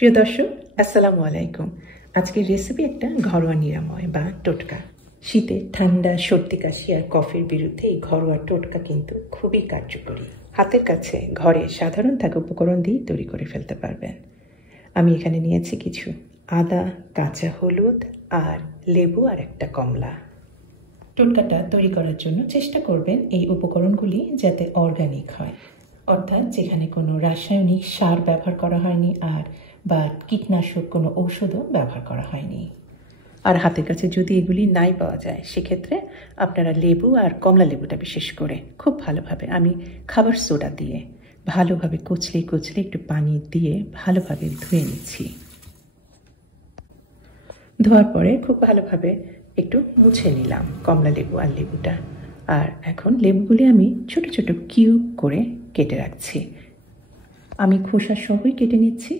প্রিয় দর্শক, আসসালামু আলাইকুম। আজকের রেসিপি একটা ঘরোয়া নিরাময় বা টোটকা। শীতে ঠান্ডা, সর্দি, কাশি আর কফের বিরুদ্ধে এই ঘরোয়া টোটকা কিন্তু খুবই কার্যকরী। হাতের কাছে ঘরে সাধারণ থাকা উপকরণ দিয়ে তৈরি করে ফেলতে পারবেন। আমি এখানে নিয়েছি কিছু আদা, কাঁচা হলুদ আর লেবু আর একটা কমলা। টোটকাটা তৈরি করার জন্য চেষ্টা করবেন এই উপকরণগুলি যাতে অর্গানিক হয়, অর্থাৎ যেখানে কোনো রাসায়নিক সার ব্যবহার করা হয়নি আর বা কীটনাশক কোনো ঔষধও ব্যবহার করা হয়নি। আর হাতের কাছে যদি এগুলি নাই পাওয়া যায়, সেক্ষেত্রে আপনারা লেবু আর কমলা লেবুটা বিশেষ করে খুব ভালোভাবে, আমি খাবার সোডা দিয়ে ভালোভাবে কচলে কচলে একটু পানি দিয়ে ভালোভাবে ধুয়ে নিচ্ছি। ধোয়ার পরে খুব ভালোভাবে একটু মুছে নিলাম কমলা লেবু আর লেবুটা। আর এখন লেবুগুলি আমি ছোট ছোট কিউব করে কেটে রাখছি। আমি খোসা সহই কেটে নিচ্ছি।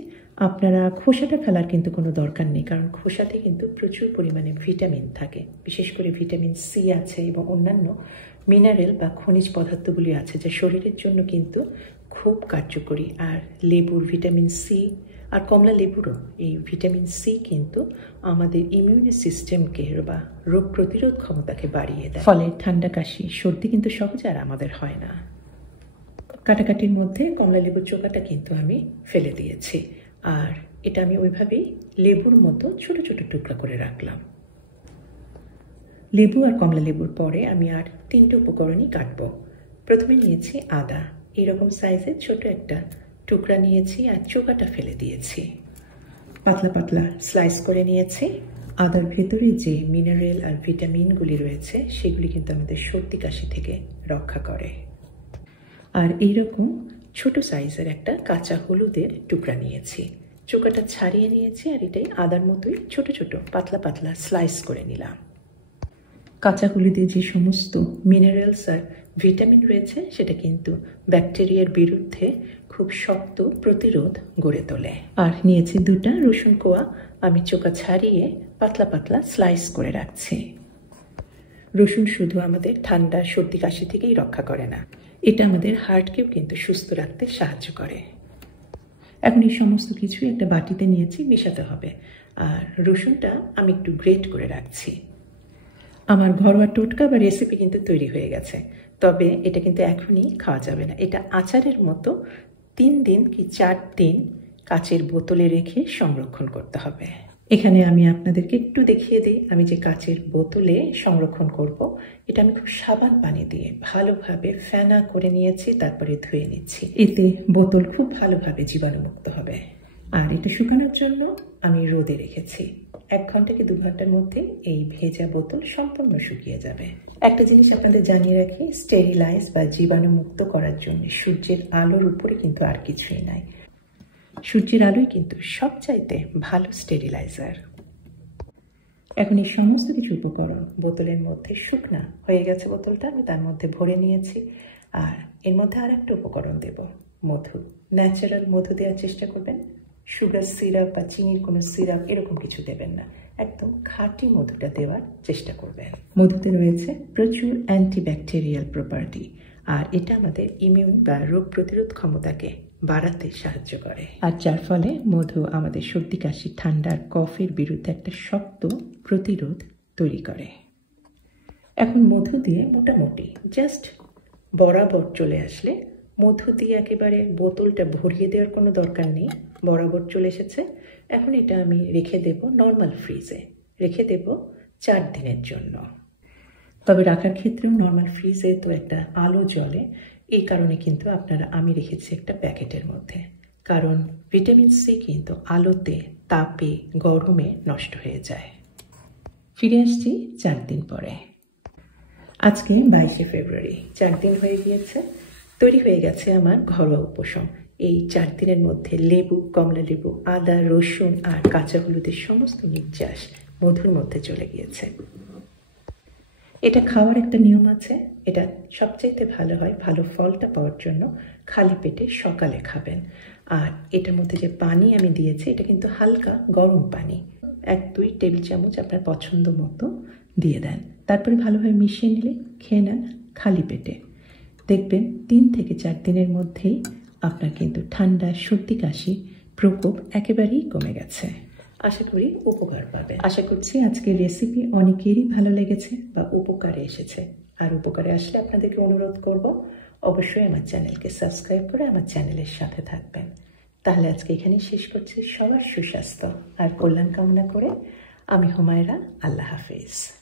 আপনারা খোসাটা ফেলার কিন্তু কোনো দরকার নেই, কারণ খোসাতে কিন্তু প্রচুর পরিমাণে ভিটামিন থাকে, বিশেষ করে ভিটামিন সি আছে এবং অন্যান্য মিনারেল বা খনিজ পদার্থগুলি আছে যা শরীরের জন্য কিন্তু খুব কার্যকরী। আর লেবুর ভিটামিন সি আর কমলা লেবুরও এই ভিটামিন সি কিন্তু আমাদের ইমিউনি সিস্টেমকে বা রোগ প্রতিরোধ ক্ষমতাকে বাড়িয়ে দেয়, ফলে ঠান্ডা, কাশি, সর্দি কিন্তু সহজে আর আমাদের হয় না। কাটাকাটির মধ্যে কমলা লেবুর চোকাটা কিন্তু আমি ফেলে দিয়েছি, আর এটা আমি ওইভাবেই লেবুর মতো ছোট ছোট টুকরা করে রাখলাম। লেবু আর কমলা লেবুর পরে আমি আর তিনটে উপকরণই কাটবো। প্রথমে নিয়েছি আদা, এইরকম সাইজের ছোট একটা টুকরা নিয়েছি আর চোকাটা ফেলে দিয়েছি। পাতলা পাতলা স্লাইস করে নিয়েছি। আদার ভেতরে যে মিনারেল আর ভিটামিনগুলি রয়েছে সেগুলি কিন্তু আমাদের সর্দি কাশি থেকে রক্ষা করে। আর এইরকম ছোট সাইজের একটা কাঁচা হলুদের টুকরা নিয়েছি, চোকাটা ছাড়িয়ে নিয়েছি আর এটাই আদার মতোই ছোট ছোট পাতলা পাতলা স্লাইস করে নিলাম। কাঁচা হলুদে যে সমস্ত মিনারেলস আর ভিটামিন রয়েছে সেটা কিন্তু ব্যাকটেরিয়ার বিরুদ্ধে খুব শক্ত প্রতিরোধ গড়ে তোলে। আর নিয়েছি দুটা রসুন কোয়া, আমি চোকা ছাড়িয়ে পাতলা পাতলা স্লাইস করে রাখছি। রসুন শুধু আমাদের ঠান্ডা, সর্দি, কাশি থেকেই রক্ষা করে না, এটা আমাদের হার্টকেও কিন্তু সুস্থ রাখতে সাহায্য করে। এখন এই সমস্ত কিছু একটা বাটিতে নিয়েছি, মেশাতে হবে। আর রসুনটা আমি একটু গ্রেট করে রাখছি। আমার ঘরোয়া টোটকা বা রেসিপি কিন্তু তৈরি হয়ে গেছে, তবে এটা কিন্তু এখনই খাওয়া যাবে না। এটা আচারের মতো 3 দিন কি 4 দিন কাচের বোতলে রেখে সংরক্ষণ করতে হবে। এখানে আমি আপনাদেরকে একটু দেখিয়ে দিই আমি যে কাচের বোতলে সংরক্ষণ করব, এটা আমি খুব সাবান পানি দিয়ে ভালোভাবে ফেনা করে নিয়েছি, তারপরে ধুয়ে নিচ্ছি। এতে বোতল খুব ভালোভাবে জীবাণুমুক্ত হবে। আর এটা শুকানোর জন্য আমি রোদে রেখেছি। 1 ঘন্টা কি 2 ঘন্টার মধ্যে এই ভেজা বোতল সম্পূর্ণ শুকিয়ে যাবে। একটা জিনিস আপনাদের জানিয়ে রাখি, স্টেরিলাইজ বা জীবাণুমুক্ত করার জন্য সূর্যের আলোর উপরে কিন্তু আর কিছুই নাই। সূর্যের আলোই কিন্তু সবচাইতে ভালো স্টেরিলাইজার। এখন এই সমস্ত কিছু উপকরণ বোতলের মধ্যে শুকনা হয়ে গেছে। বোতলটা আমি তার মধ্যে ভরে নিয়েছি। আর এর মধ্যে আর একটা উপকরণ দেব, মধু। ন্যাচারাল মধু দেওয়ার চেষ্টা করবেন, সুগার সিরাপ বা চিনির কোনো সিরাপ এরকম কিছু দেবেন না, একদম খাঁটি মধুটা দেওয়ার চেষ্টা করবেন। মধুতে রয়েছে প্রচুর অ্যান্টিব্যাকটেরিয়াল প্রপার্টি, আর এটা আমাদের ইমিউন বা রোগ প্রতিরোধ ক্ষমতাকে বাড়াতে সাহায্য করে। আর যার ফলে মধু আমাদের সর্দি, কাশি, ঠান্ডা আর কফের বিরুদ্ধে একটা শক্ত প্রতিরোধ তৈরি করে। এখন মধু দিয়ে মোটামুটি জাস্ট বরাবর চলে আসলে, মধু দিয়ে একেবারে বোতলটা ভরিয়ে দেওয়ার কোনো দরকার নেই, বরাবর চলে এসেছে। এখন এটা আমি রেখে দেব নর্মাল ফ্রিজে, রেখে দেব 4 দিনের জন্য। তবে রাখার ক্ষেত্রেও নর্মাল ফ্রিজে তো একটা আলো জ্বলে, এই কারণে কিন্তু আমি রেখেছি একটা প্যাকেটের মধ্যে, কারণ ভিটামিন সি কিন্তু আলোতে, তাপে, গরমে নষ্ট হয়ে যায়। ফিরে আসছি 4 দিন পরে। আজকে 22শে ফেব্রুয়ারি, 4 দিন হয়ে গিয়েছে। তৈরি হয়ে গেছে আমার ঘরোয়া উপশম। এই 4 দিনের মধ্যে লেবু, কমলা লেবু, আদা, রসুন আর কাঁচা হলুদের সমস্ত নির্যাস মধুর মধ্যে চলে গিয়েছে। এটা খাওয়ার একটা নিয়ম আছে, এটা সবচাইতে ভালো হয় ভালো ফলটা পাওয়ার জন্য খালি পেটে সকালে খাবেন। আর এটার মধ্যে যে পানি আমি দিয়েছি এটা কিন্তু হালকা গরম পানি, 1-2 টেবিল চামচ আপনার পছন্দ মতো দিয়ে দেন। তারপরে ভালোভাবে মিশিয়ে নিলে খেয়ে নেন খালি পেটে। দেখবেন 3 থেকে 4 দিনের মধ্যেই আপনার কিন্তু ঠান্ডা, সর্দি, কাশি প্রকোপ একেবারেই কমে গেছে। আশা করি উপকার পাবে। আশা করছি আজকের রেসিপি অনেকেরই ভালো লেগেছে বা উপকারে এসেছে। আর উপকারে আসলে আপনাদেরকে অনুরোধ করব অবশ্যই আমার চ্যানেলকে সাবস্ক্রাইব করে আমার চ্যানেলের সাথে থাকবেন। তাহলে আজকে এখানেই শেষ করছি। সবার সুস্বাস্থ্য আর কল্যাণ কামনা করে আমি হুমায়রা। আল্লাহ হাফিজ।